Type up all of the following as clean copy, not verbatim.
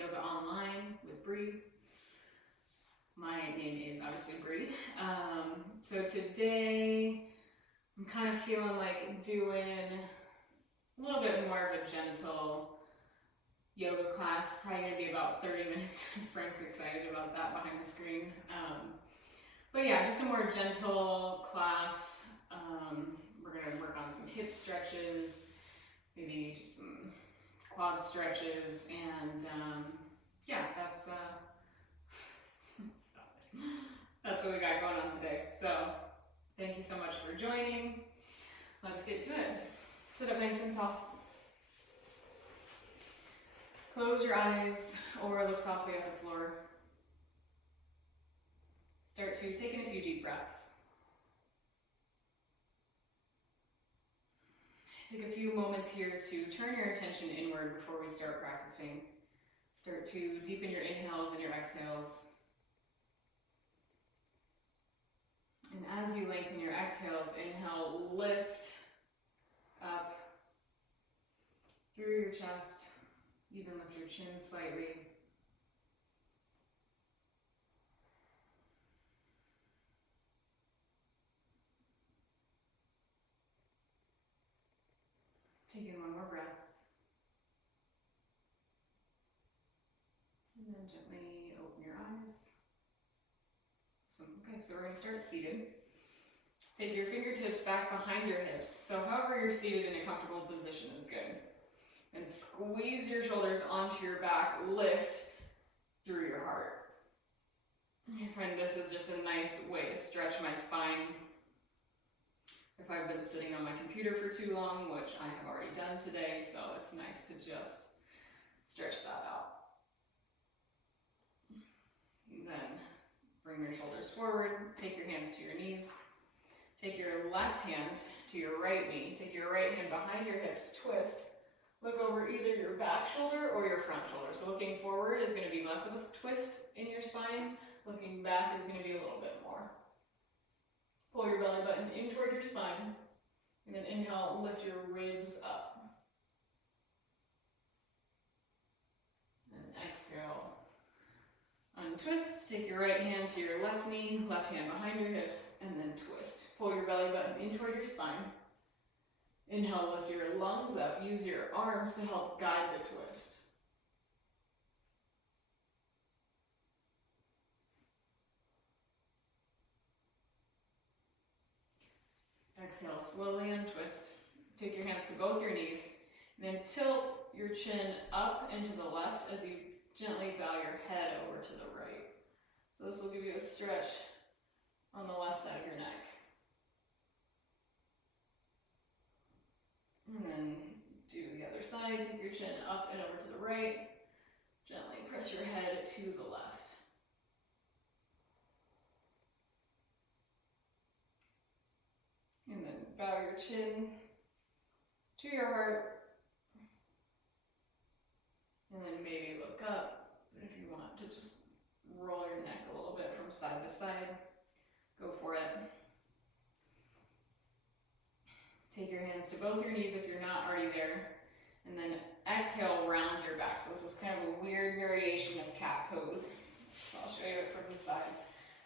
Yoga Online with Bree. My name is obviously Bree. So today I'm kind of feeling like doing a little bit more of a gentle yoga class. Probably going to be about 30 minutes. Frank's excited about that behind the screen. But yeah, just a more gentle class. We're going to work on some hip stretches, maybe just some quad stretches, and yeah, that's what we got going on today. So thank you so much for joining. Let's get to it. Sit up nice and tall. Close your eyes or look softly at the floor. Start to take in a few deep breaths. Take a few moments here to turn your attention inward before we start practicing. Start to deepen your inhales and your exhales. And as you lengthen your exhales, inhale, lift up through your chest. Even lift your chin slightly. Take in one more breath. And then gently open your eyes. Okay, so we're going to start seated. Take your fingertips back behind your hips. So however you're seated in a comfortable position is good. And squeeze your shoulders onto your back, lift through your heart. I find this is just a nice way to stretch my spine. If I've been sitting on my computer for too long, which I have already done today, so it's nice to just stretch that out. And then bring your shoulders forward, take your hands to your knees. Take your left hand to your right knee. Take your right hand behind your hips, twist. Look over either your back shoulder or your front shoulder. So looking forward is going to be less of a twist in your spine. Looking back is going to be a little bit more. Pull your belly button in toward your spine. And then inhale, lift your ribs up. And exhale. Untwist, take your right hand to your left knee, left hand behind your hips, and then twist. Pull your belly button in toward your spine. Inhale, lift your lungs up. Use your arms to help guide the twist. Exhale, slowly untwist. Take your hands to both your knees, and then tilt your chin up and to the left as you gently bow your head over to the right. So this will give you a stretch on the left side of your neck. And then do the other side. Take your chin up and over to the right. Gently press your head to the left. And then bow your chin to your heart. And then maybe look up. But if you want to just roll your neck a little bit from side to side, go for it. Take your hands to both your knees if you're not already there. And then exhale, round your back. So this is kind of a weird variation of cat pose. So I'll show you it from the side.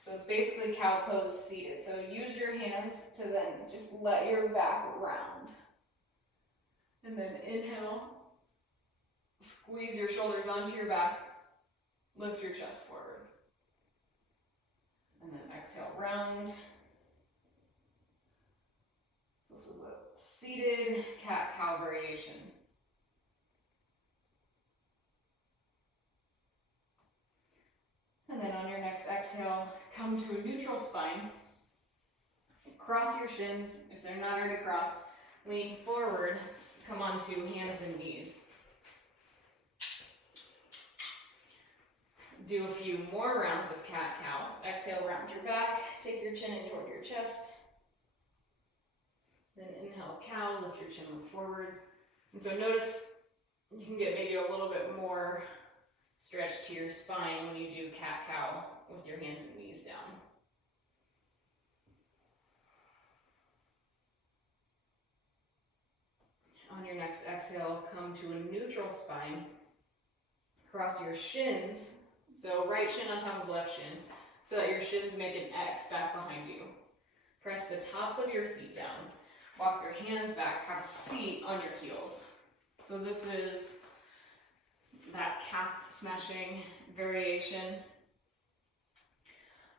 So it's basically cow pose seated. So use your hands to then just let your back round. And then inhale, squeeze your shoulders onto your back, lift your chest forward. And then exhale, round. So this is a seated cat-cow variation. And then on your next exhale, come to a neutral spine. Cross your shins. If they're not already crossed, lean forward, come onto hands and knees. Do a few more rounds of cat-cows. Exhale, round your back, take your chin in toward your chest. Then inhale, cow, lift your chin, look forward. And so notice you can get maybe a little bit more stretch to your spine when you do cat-cow with your hands and knees down. On your next exhale, come to a neutral spine. Cross your shins, so right shin on top of left shin, so that your shins make an X back behind you. Press the tops of your feet down. Walk your hands back, have a seat on your heels. So this is that calf smashing variation.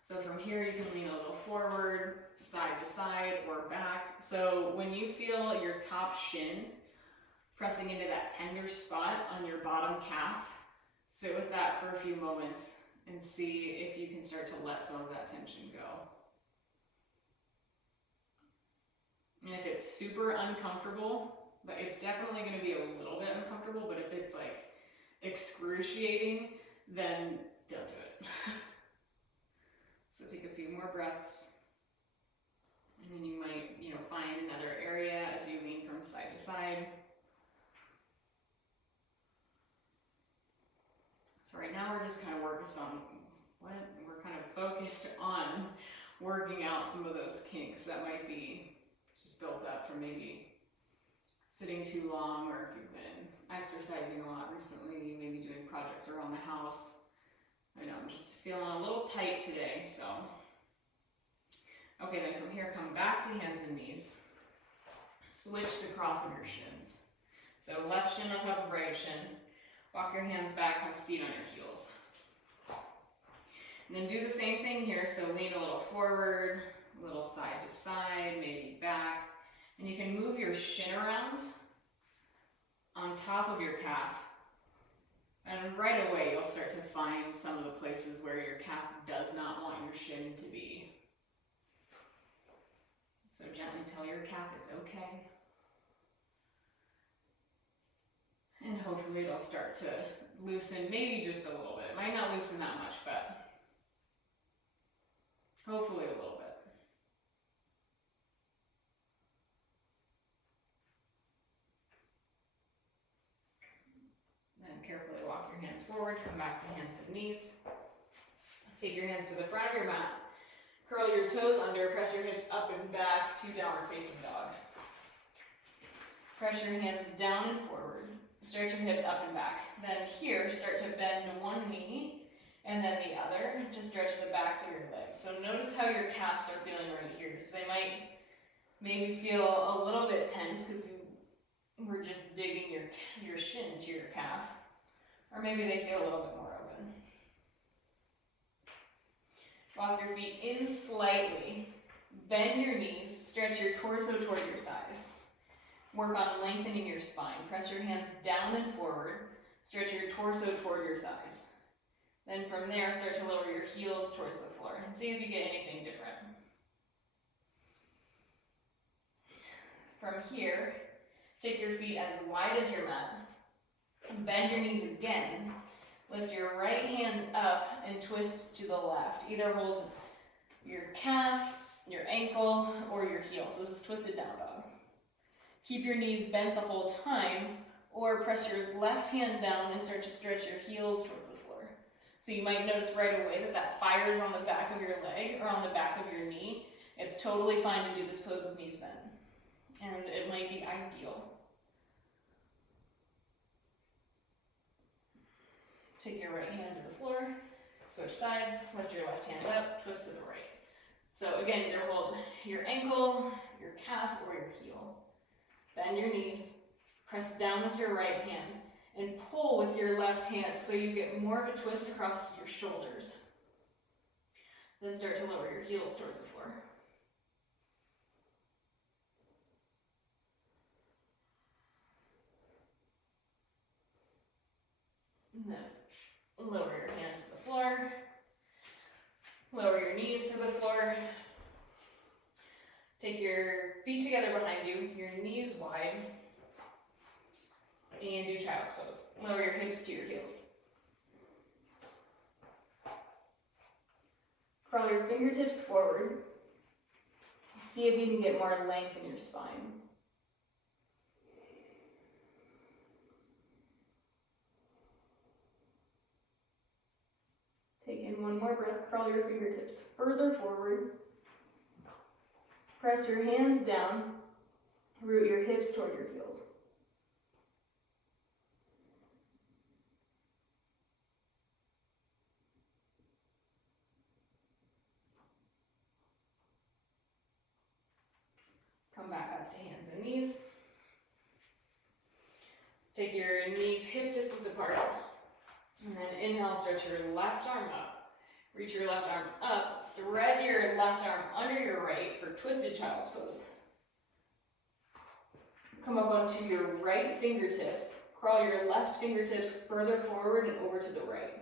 So from here you can lean a little forward, side to side or back. So when you feel your top shin pressing into that tender spot on your bottom calf, sit with that for a few moments and see if you can start to let some of that tension go. And if it's super uncomfortable, it's definitely going to be a little bit uncomfortable, but if it's like excruciating, then don't do it. So take a few more breaths, and then you might, find another area as you lean from side to side. So right now we're just kind of focused on working out some of those kinks that might be just built up from maybe sitting too long, or if you've been exercising a lot recently, maybe doing projects around the house. I know I'm just feeling a little tight today, so. Okay, then from here, come back to hands and knees. Switch the cross of your shins. So left shin on top of right shin. Walk your hands back, have a seat on your heels. And then do the same thing here, so lean a little forward, a little side to side, maybe back. And you can move your shin around on top of your calf. And right away, you'll start to find some of the places where your calf does not want your shin to be. So gently tell your calf it's okay. And hopefully it'll start to loosen, maybe just a little bit. It might not loosen that much, but hopefully a little bit. Then carefully walk your hands forward, come back to hands and knees. Take your hands to the front of your mat. Curl your toes under, press your hips up and back to downward facing dog. Press your hands down and forward. Stretch your hips up and back. Then here, start to bend one knee and then the other to stretch the backs of your legs. So notice how your calves are feeling right here. So they might maybe feel a little bit tense because you were just digging your shin into your calf. Or maybe they feel a little bit more open. Walk your feet in slightly. Bend your knees. Stretch your torso toward your thighs. Work on lengthening your spine. Press your hands down and forward. Stretch your torso toward your thighs. Then from there, start to lower your heels towards the floor and see if you get anything different. From here, take your feet as wide as your mat. Bend your knees again. Lift your right hand up and twist to the left. Either hold your calf, your ankle, or your heel. So this is twisted down dog. Keep your knees bent the whole time, or press your left hand down and start to stretch your heels towards the floor. So you might notice right away that fires on the back of your leg or on the back of your knee. It's totally fine to do this pose with knees bent, and it might be ideal. Take your right hand to the floor, switch sides, lift your left hand up, twist to the right. So again, either hold your ankle, your calf, or your heel. Bend your knees, press down with your right hand, and pull with your left hand so you get more of a twist across your shoulders. Then start to lower your heels towards the floor. And then lower your hand to the floor. Lower your knees to the floor. Take your feet together behind you, your knees wide, and do child's pose. Lower your hips to your heels. Crawl your fingertips forward. See if you can get more length in your spine. Take in one more breath, crawl your fingertips further forward. Press your hands down, root your hips toward your heels. come back up to hands and knees. Take your knees hip distance apart. And then inhale, stretch your left arm up. Reach your left arm up. Thread your left arm under your right for twisted child's pose. Come up onto your right fingertips. Crawl your left fingertips further forward and over to the right.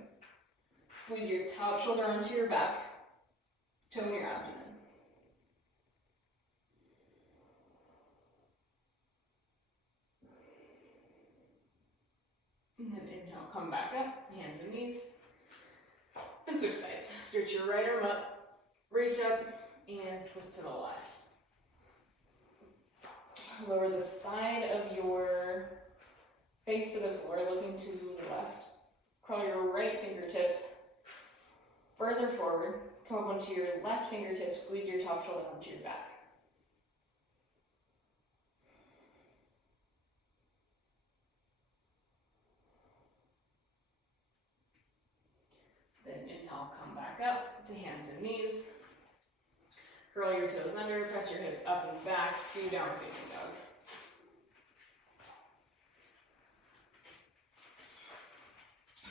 Squeeze your top shoulder onto your back. Tone your abdomen. And then inhale, come back up, hands and knees. And switch sides. Stretch your right arm up, reach up, and twist to the left. Lower the side of your face to the floor, looking to the left. Crawl your right fingertips further forward. Come up onto your left fingertips, squeeze your top shoulder onto your back. Then inhale, come back up to hands and knees. Curl your toes under, press your hips up and back to downward facing dog.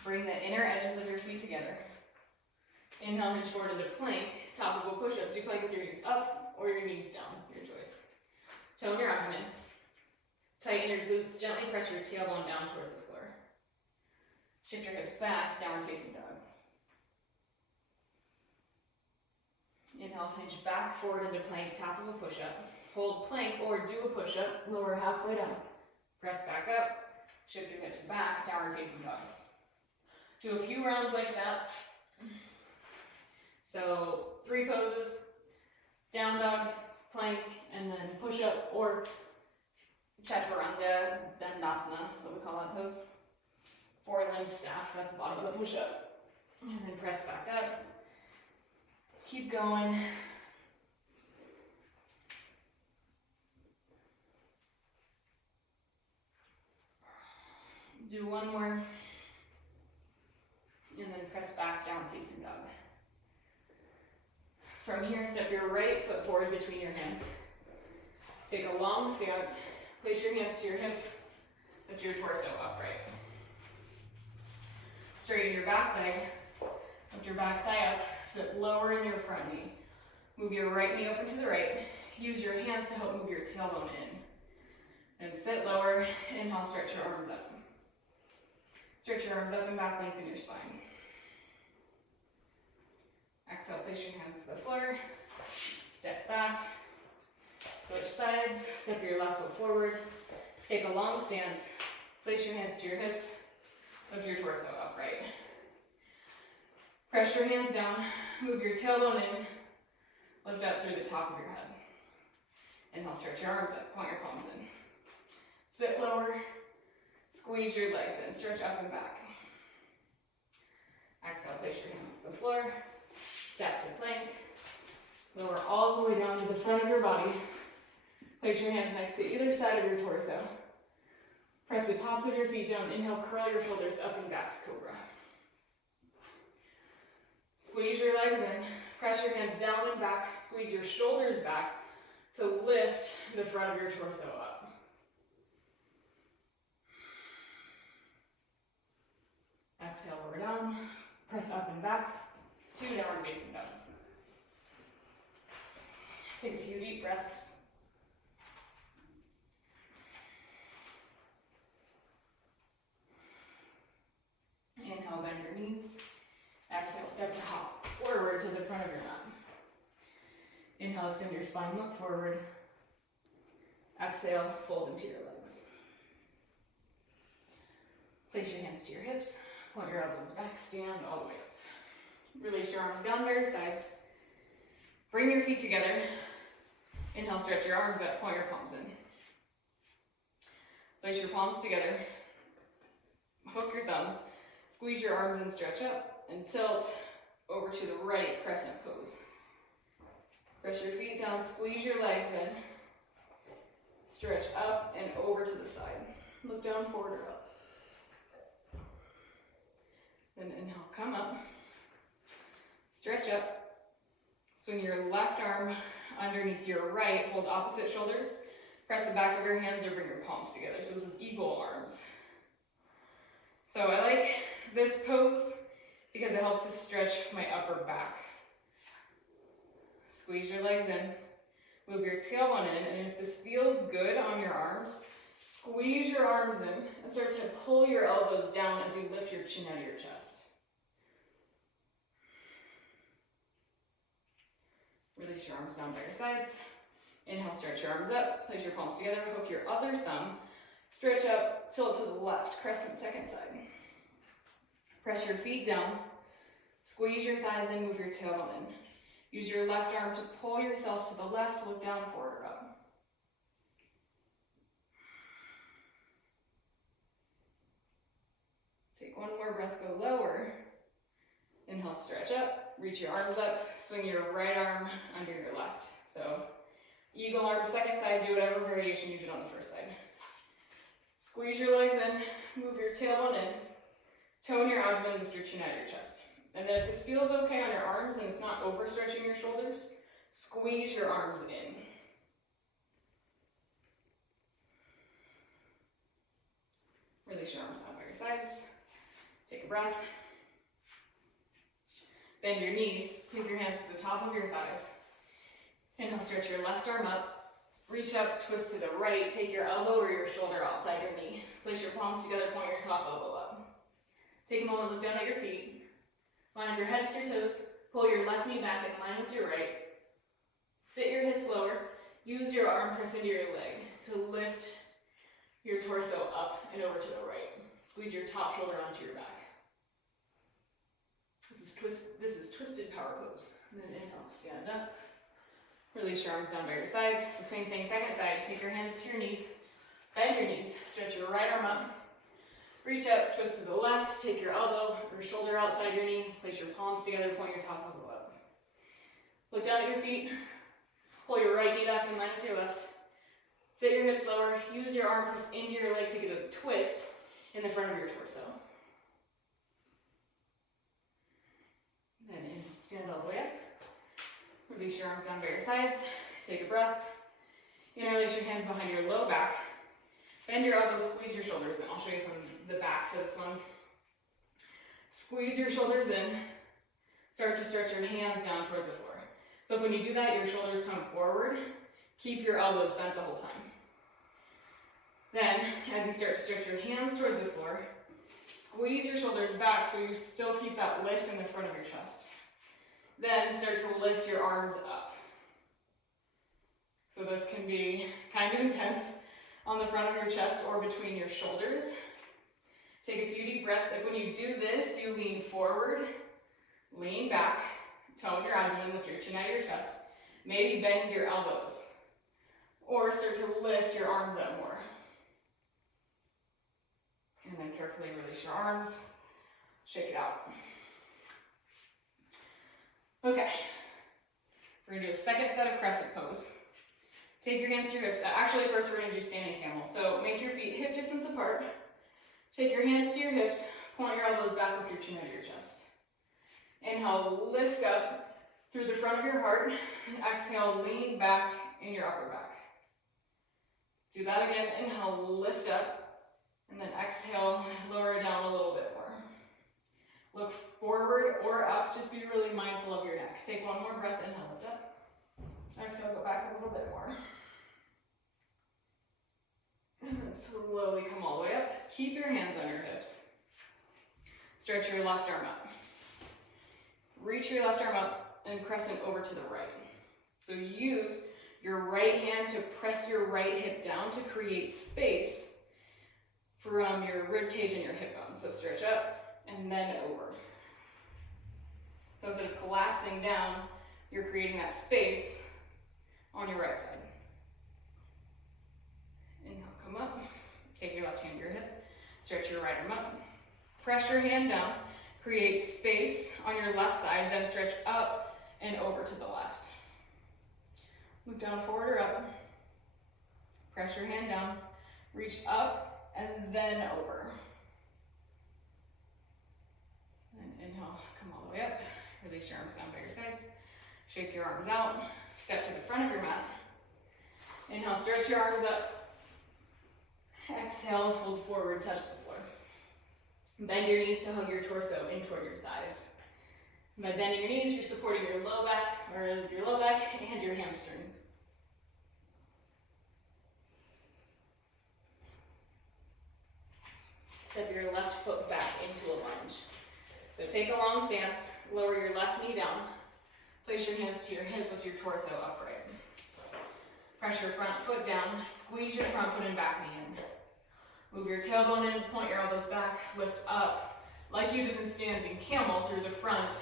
Bring the inner edges of your feet together. Inhale, hinge forward into plank. Top of a push-up. Do plank with your knees up or your knees down, your choice. Tone your abdomen. Tighten your glutes. Gently press your tailbone down towards the floor. Shift your hips back, downward facing dog. Inhale, hinge back forward into plank, top of a push-up. Hold plank or do a push-up, lower halfway down. Press back up, shift your hips back, downward facing dog. Do a few rounds like that. So 3 poses, down dog, plank, and then push-up or chaturanga dandasana, that's what we call that pose. 4-limbed staff, that's the bottom of the push-up. And then press back up. Keep going. Do one more. And then press back, down facing dog. From here, step your right foot forward between your hands. Take a long stance. Place your hands to your hips. Lift your torso upright. Straighten your back leg. Lift your back thigh up. Sit lower in your front knee. Move your right knee open to the right. Use your hands to help move your tailbone in. And sit lower. Inhale, stretch your arms up. Stretch your arms up and back, lengthen your spine. Exhale, place your hands to the floor. Step back. Switch sides. Step your left foot forward. Take a long stance. Place your hands to your hips. Lift your torso upright. Press your hands down. Move your tailbone in. Lift up through the top of your head. Inhale, stretch your arms up. Point your palms in. Sit lower. Squeeze your legs in. Stretch up and back. Exhale, place your hands to the floor. Step to plank. Lower all the way down to the front of your body. Place your hands next to either side of your torso. Press the tops of your feet down. Inhale, curl your shoulders up and back, cobra. Squeeze your legs in. Press your hands down and back. Squeeze your shoulders back to lift the front of your torso up. Exhale, lower down. Press up and back to downward facing dog. Take a few deep breaths. Inhale, bend your knees. Exhale, step to hop forward to the front of your mat. Inhale, extend your spine, look forward. Exhale, fold into your legs. Place your hands to your hips. Point your elbows back, stand all the way up. Release your arms down by your sides. Bring your feet together. Inhale, stretch your arms up, point your palms in. Place your palms together. Hook your thumbs. Squeeze your arms and stretch up and tilt over to the right, crescent pose. Press your feet down, squeeze your legs in. Stretch up and over to the side. Look down, forward or up. Then inhale, come up. Stretch up. Swing your left arm underneath your right, hold opposite shoulders, press the back of your hands or bring your palms together. So this is eagle arms. So I like this pose because it helps to stretch my upper back. Squeeze your legs in, move your tailbone in, and if this feels good on your arms, squeeze your arms in and start to pull your elbows down as you lift your chin out of your chest. Release your arms down by your sides. Inhale, stretch your arms up, place your palms together, hook your other thumb, stretch up, tilt to the left, crescent second side. Press your feet down, squeeze your thighs in, move your tailbone in. Use your left arm to pull yourself to the left, look down, forward, or up. Take one more breath, go lower. Inhale, stretch up, reach your arms up, swing your right arm under your left. So, eagle arm, second side, do whatever variation you did on the first side. Squeeze your legs in, move your tailbone in, tone your abdomen, lift your chin out of your chest. And then if this feels okay on your arms and it's not overstretching your shoulders, squeeze your arms in. Release your arms down by your sides. Take a breath. Bend your knees, take your hands to the top of your thighs. Inhale, stretch your left arm up. Reach up, twist to the right, take your elbow or your shoulder outside your knee. Place your palms together, point your top elbow up. Take a moment, look down at your feet. Line up your head with your toes. Pull your left knee back in line with your right. Sit your hips lower. Use your arm press into your leg to lift your torso up and over to the right. Squeeze your top shoulder onto your back. This is twisted power pose. And then inhale, stand up. Release your arms down by your sides. So same thing, second side. Take your hands to your knees. Bend your knees. Stretch your right arm up. Reach up, twist to the left. Take your elbow or shoulder outside your knee. Place your palms together, point your top elbow up. Look down at your feet. Pull your right knee back in line with your left. Sit your hips lower. Use your arm press into your leg to get a twist in the front of your torso. Then inhale, stand all the way up. Release your arms down by your sides. Take a breath. Interlace your hands behind your low back. Bend your elbows, squeeze your shoulders in. I'll show you from the back for this one. Squeeze your shoulders in. Start to stretch your hands down towards the floor. So when you do that, your shoulders come forward. Keep your elbows bent the whole time. Then, as you start to stretch your hands towards the floor, squeeze your shoulders back so you still keep that lift in the front of your chest. Then start to lift your arms up. So this can be kind of intense on the front of your chest or between your shoulders. Take a few deep breaths. If when you do this, you lean forward, lean back, tone your abdomen, lift your chin out of your chest. Maybe bend your elbows or start to lift your arms up more. And then carefully release your arms, shake it out. Okay, we're gonna do a second set of crescent pose. Take your hands to your hips. Actually, first we're gonna do standing camel. So make your feet hip distance apart. Take your hands to your hips, point your elbows back with your chin out of your chest. Inhale, lift up through the front of your heart, and exhale, lean back in your upper back. Do that again. Inhale, lift up, and then exhale, lower down a little bit more. Look forward or up, just be really mindful of your neck. Take one more breath, inhale, lift up. Exhale, go back a little bit more. And then slowly come all the way up. Keep your hands on your hips. Stretch your left arm up. Reach your left arm up and crescent over to the right. So use your right hand to press your right hip down to create space from your rib cage and your hip bone. So stretch up and then over. So instead of collapsing down, you're creating that space on your right side. Inhale, come up. Take your left hand to your hip. Stretch your right arm up. Press your hand down. Create space on your left side, then stretch up and over to the left. Look down, forward or up. Press your hand down. Reach up and then over. And inhale, come all the way up. Release your arms down by your sides. Shake your arms out, step to the front of your mat. Inhale, stretch your arms up. Exhale, fold forward, touch the floor. Bend your knees to hug your torso in toward your thighs. By bending your knees, you're supporting your low back and your hamstrings. Step your left foot back into a lunge. So take a long stance, lower your left knee down. Place your hands to your hips with your torso upright. Press your front foot down, squeeze your front foot and back knee in. Move your tailbone in, point your elbows back, lift up, like you did in standing camel through the front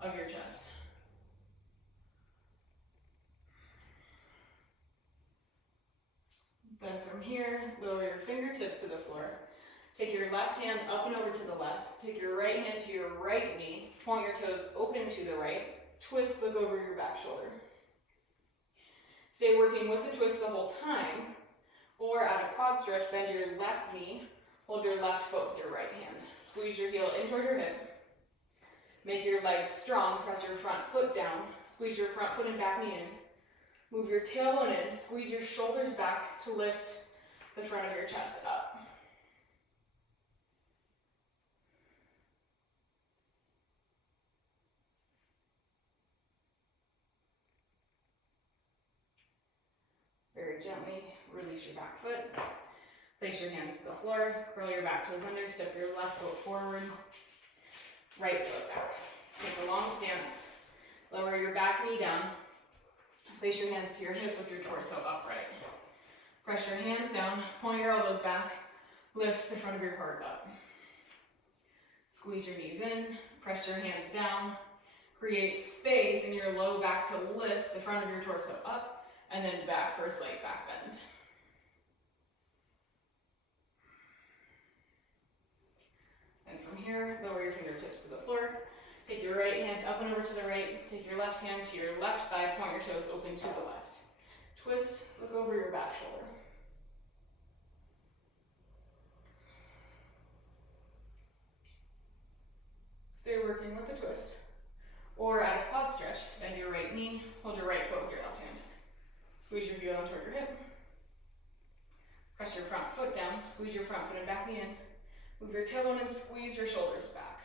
of your chest. Then from here, lower your fingertips to the floor. Take your left hand up and over to the left. Take your right hand to your right knee, point your toes open to the right, twist, look over your back shoulder. Stay working with the twist the whole time, or at a quad stretch, bend your left knee, hold your left foot with your right hand. Squeeze your heel in toward your hip. Make your legs strong, press your front foot down, squeeze your front foot and back knee in. Move your tailbone in, squeeze your shoulders back to lift the front of your chest up. Very gently release your back foot. Place your hands to the floor, curl your back toes under, step your left foot forward, right foot back. Take a long stance, lower your back knee down, place your hands to your hips with your torso upright. Press your hands down, point your elbows back, lift the front of your heart up. Squeeze your knees in, press your hands down, create space in your low back to lift the front of your torso up, and then back for a slight back bend. And from here, lower your fingertips to the floor. Take your right hand up and over to the right. Take your left hand to your left thigh, point your toes open to the left. Twist, look over your back shoulder. Stay working with the twist. Or at a quad stretch, bend your right knee, hold your right foot with your left hand. Squeeze your heel in toward your hip. Press your front foot down, squeeze your front foot and back knee in. Move your tailbone and squeeze your shoulders back.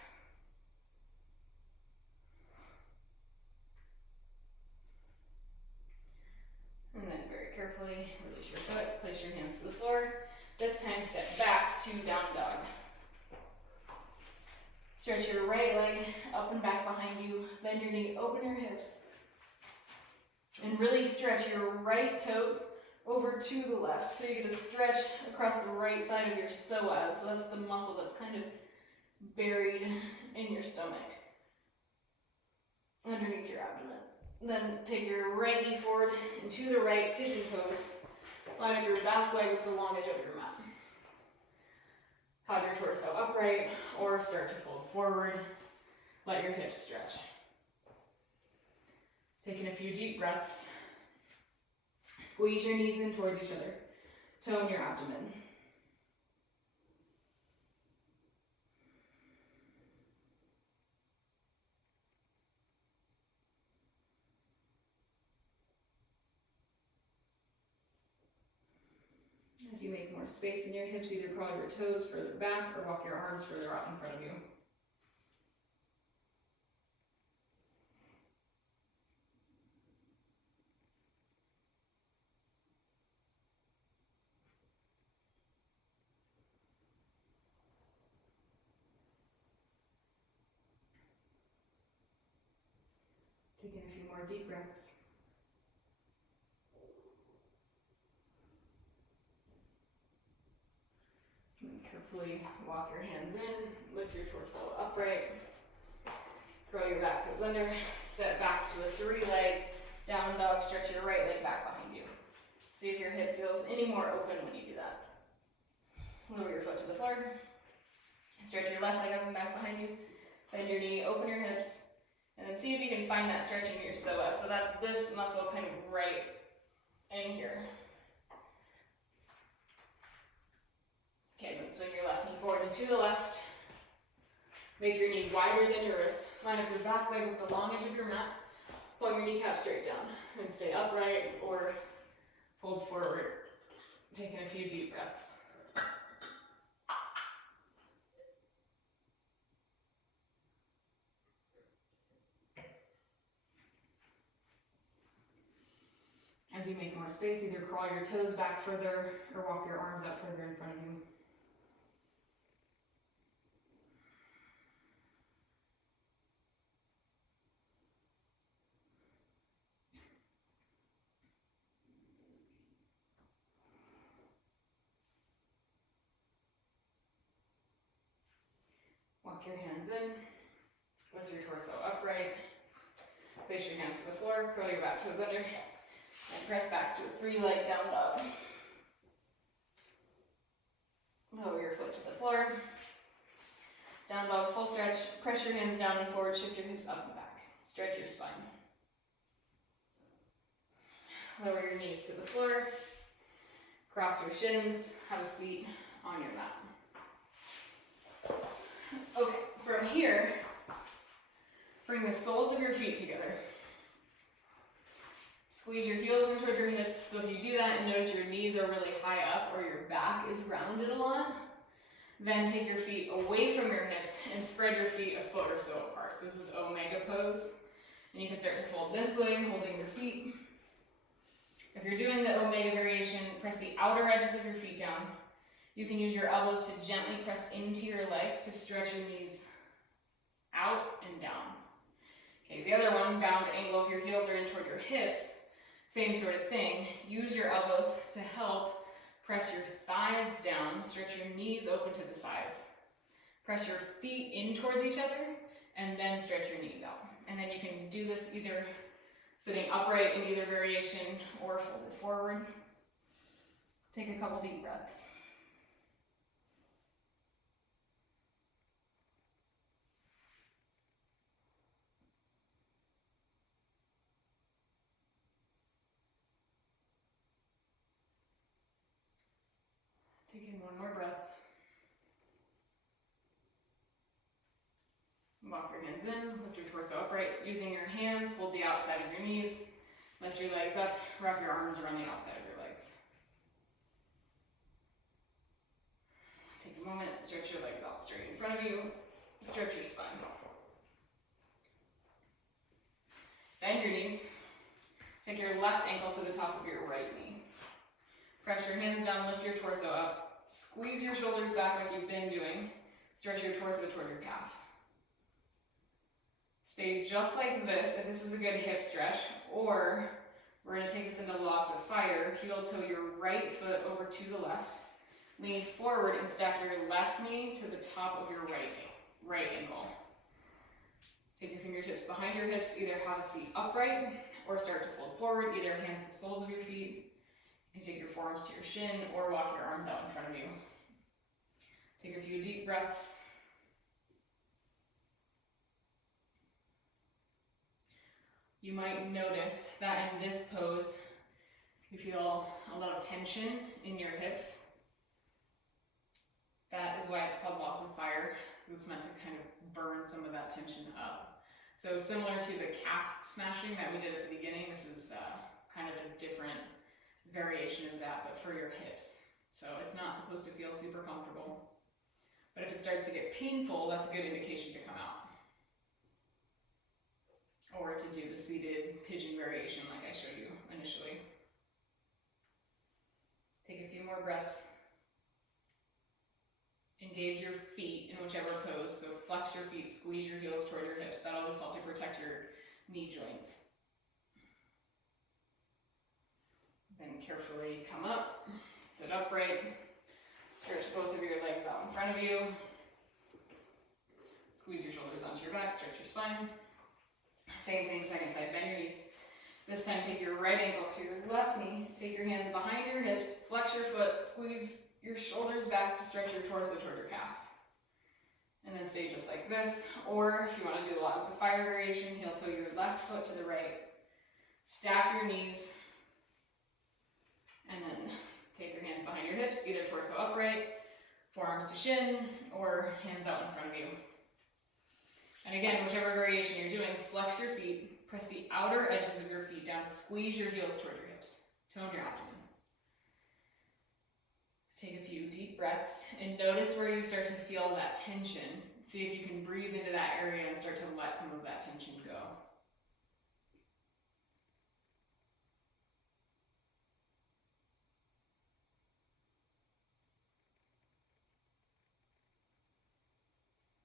And then very carefully release your foot, place your hands to the floor. This time step back to down dog. Stretch your right leg up and back behind you. Bend your knee, open your hips. And really stretch your right toes over to the left. So you're going to stretch across the right side of your psoas. So that's the muscle that's kind of buried in your stomach, underneath your abdomen. Then take your right knee forward and to the right, pigeon pose. Line up your back leg with the long edge of your mat. Have your torso upright or start to fold forward. Let your hips stretch. Taking a few deep breaths. Squeeze your knees in towards each other. Tone your abdomen. As you make more space in your hips, either curl your toes further back or walk your arms further out in front of you. Taking a few more deep breaths. And carefully walk your hands in, lift your torso upright, curl your back toes under, step back to a 3-leg down dog, stretch your right leg back behind you. See if your hip feels any more open when you do that. Lower your foot to the floor, stretch your left leg up and back behind you, bend your knee, open your hips, and then see if you can find that stretch in your psoas. So that's this muscle kind of right in here. Okay, then swing your left knee forward and to the left. Make your knee wider than your wrist. Line up your back leg with the long edge of your mat. point your kneecap straight down and stay upright or fold forward, taking a few deep breaths. As you make more space, either crawl your toes back further or walk your arms out further in front of you. Walk your hands in, lift your torso upright, place your hands to the floor, curl your back toes under, and press back to a 3-leg down dog. Lower your foot to the floor, down dog, full stretch, press your hands down and forward, shift your hips up and back, stretch your spine. Lower your knees to the floor, cross your shins, have a seat on your mat. Okay, from here, bring the soles of your feet together. Squeeze your heels in toward your hips, so if you do that and notice your knees are really high up or your back is rounded a lot, then take your feet away from your hips and spread your feet a foot or so apart. So this is Omega pose, and you can start to fold this way, holding your feet. If you're doing the Omega variation, press the outer edges of your feet down. You can use your elbows to gently press into your legs to stretch your knees out and down. Okay, the other one, bound angle, if your heels are in toward your hips, same sort of thing. Use your elbows to help press your thighs down, stretch your knees open to the sides. Press your feet in towards each other, and then stretch your knees out. And then you can do this either sitting upright in either variation or folded forward. Take a couple deep breaths. Take in one more breath. Walk your hands in, lift your torso upright. Using your hands, hold the outside of your knees. Lift your legs up, wrap your arms around the outside of your legs. Take a moment, stretch your legs out straight in front of you. Stretch your spine. Bend your knees. Take your left ankle to the top of your right knee. Press your hands down, lift your torso up. Squeeze your shoulders back like you've been doing. Stretch your torso toward your calf. Stay just like this if this is a good hip stretch, or we're going to take this into logs of fire. Heel toe your right foot over to the left. Lean forward and stack your left knee to the top of your right ankle. Take your fingertips behind your hips, either have a seat upright or start to fold forward, either hands to the soles of your feet. You can take your forearms to your shin or walk your arms out in front of you. Take a few deep breaths. You might notice that in this pose, you feel a lot of tension in your hips. That is why it's called logs of fire. It's meant to kind of burn some of that tension up. So similar to the calf smashing that we did at the beginning, this is kind of a different variation of that, but for your hips. So it's not supposed to feel super comfortable. But if it starts to get painful, that's a good indication to come out. Or to do the seated pigeon variation like I showed you initially. Take a few more breaths. Engage your feet in whichever pose. So flex your feet, squeeze your heels toward your hips. That'll just help to protect your knee joints. Then carefully come up, sit upright, stretch both of your legs out in front of you. Squeeze your shoulders onto your back, stretch your spine. Same thing, second side, bend your knees. This time take your right ankle to your left knee, take your hands behind your hips, flex your foot, squeeze your shoulders back to stretch your torso toward your calf. And then stay just like this. Or if you want to do the logs of fire variation, heel toe your left foot to the right, stack your knees, and then take your hands behind your hips, either torso upright, forearms to shin, or hands out in front of you. And again, whichever variation you're doing, flex your feet, Press the outer edges of your feet down. Squeeze your heels toward your hips. Tone your abdomen. Take a few deep breaths and notice where you start to feel that tension. See if you can breathe into that area and start to let some of that tension go.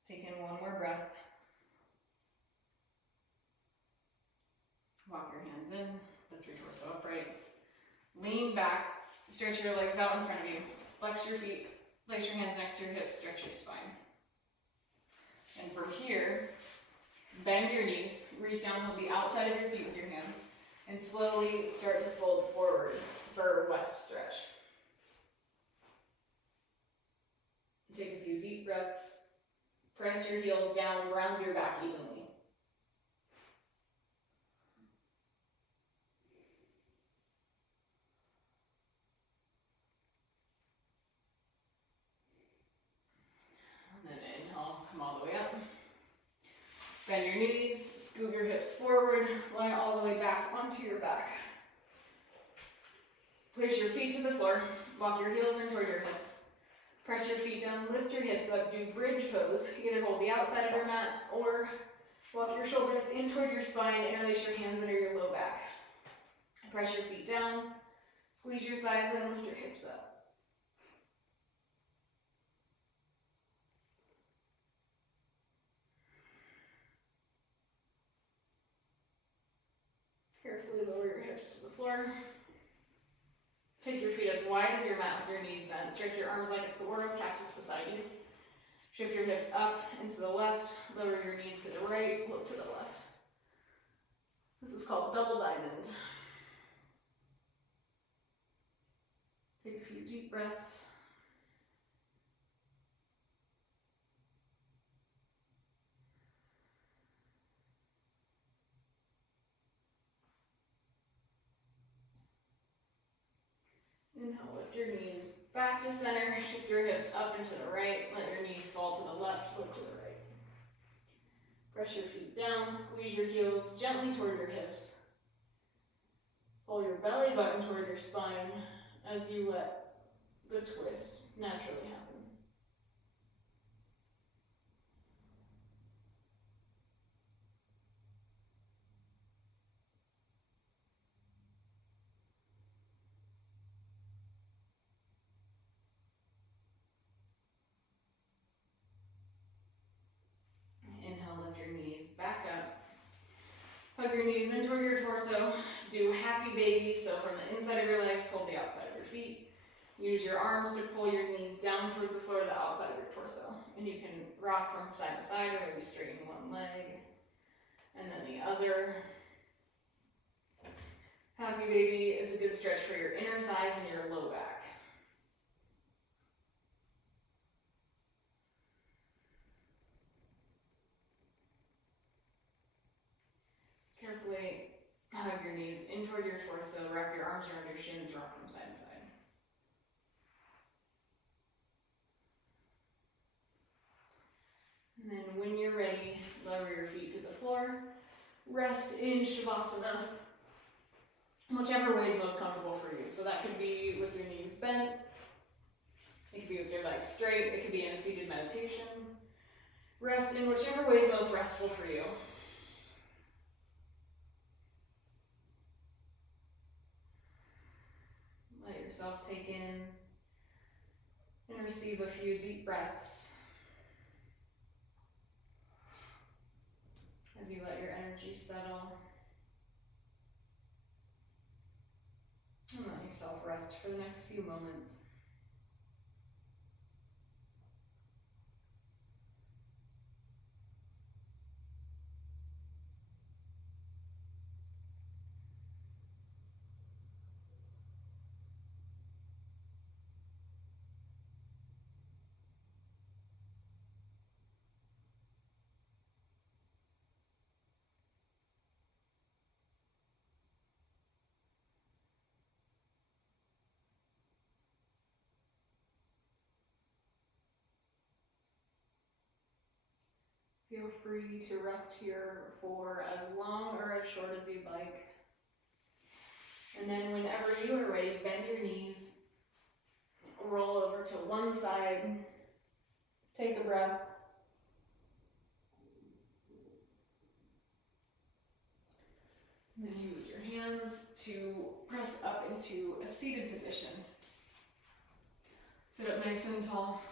Take in one more breath. Walk your hands in, lift your torso upright. Lean back, stretch your legs out in front of you. Flex your feet, place your hands next to your hips, stretch your spine. And from here, bend your knees, reach down, hold the outside of your feet with your hands, and slowly start to fold forward for a west stretch. Take a few deep breaths. Press your heels down, round your back evenly. And then inhale, come all the way up. Bend your knees, scoot your hips forward, lie all the way back onto your back. Place your feet to the floor, walk your heels in toward your hips. Press your feet down, lift your hips up, do bridge pose. Either hold the outside of your mat or walk your shoulders in toward your spine, interlace your hands under your low back. Press your feet down, squeeze your thighs in, lift your hips up. Carefully lower your hips to the floor. Take your feet as wide as your mat with your knees bent. Stretch your arms like a saguaro cactus beside you. Shift your hips up and to the left. Lower your knees to the right. Look to the left. This is called double diamond. Take a few deep breaths. Inhale, lift your knees back to center, shift your hips up and to the right, let your knees fall to the left, look to the right. Press your feet down, squeeze your heels gently toward your hips. Pull your belly button toward your spine as you let the twist naturally happen. Inhale, lift your knees back up. Hug your knees in toward your torso. Do happy baby, so from the inside of your legs, hold the outside of your feet. Use your arms to pull your knees down towards the floor to the outside of your torso. And you can rock from side to side or maybe straighten one leg and then the other. Happy baby is a good stretch for your inner thighs and your low back. Carefully hug your knees in toward your torso, wrap your arms around your shins, rock from side to side. And then when you're ready, lower your feet to the floor, rest in Shavasana, whichever way is most comfortable for you. So that could be with your knees bent, it could be with your legs straight, it could be in a seated meditation. Rest in whichever way is most restful for you. Let yourself take in and receive a few deep breaths as you let your energy settle. And let yourself rest for the next few moments. Feel free to rest here for as long or as short as you'd like. And then whenever you are ready, bend your knees, roll over to one side, take a breath. And then use your hands to press up into a seated position. Sit up nice and tall.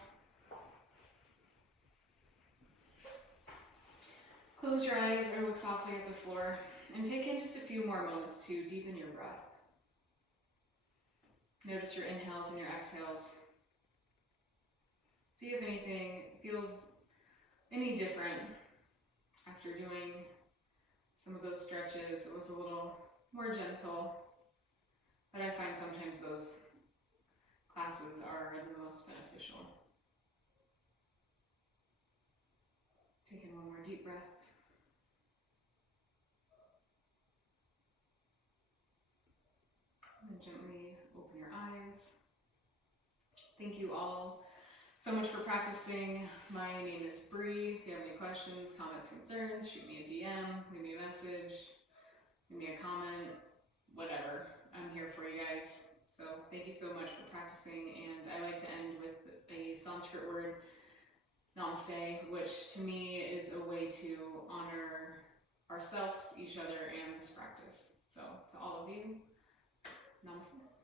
Close your eyes or look softly at the floor and take in just a few more moments to deepen your breath. Notice your inhales and your exhales. See if anything feels any different after doing some of those stretches. It was a little more gentle, but I find sometimes those classes are the most beneficial. Take in one more deep breath. And gently open your eyes. Thank you all so much for practicing. My name is Bree. If you have any questions, comments, concerns, shoot me a DM, leave me a message, leave me a comment, whatever. I'm here for you guys. So thank you so much for practicing. And I like to end with a Sanskrit word, namaste, which to me is a way to honor ourselves, each other, and this practice. So to all of you, namaste.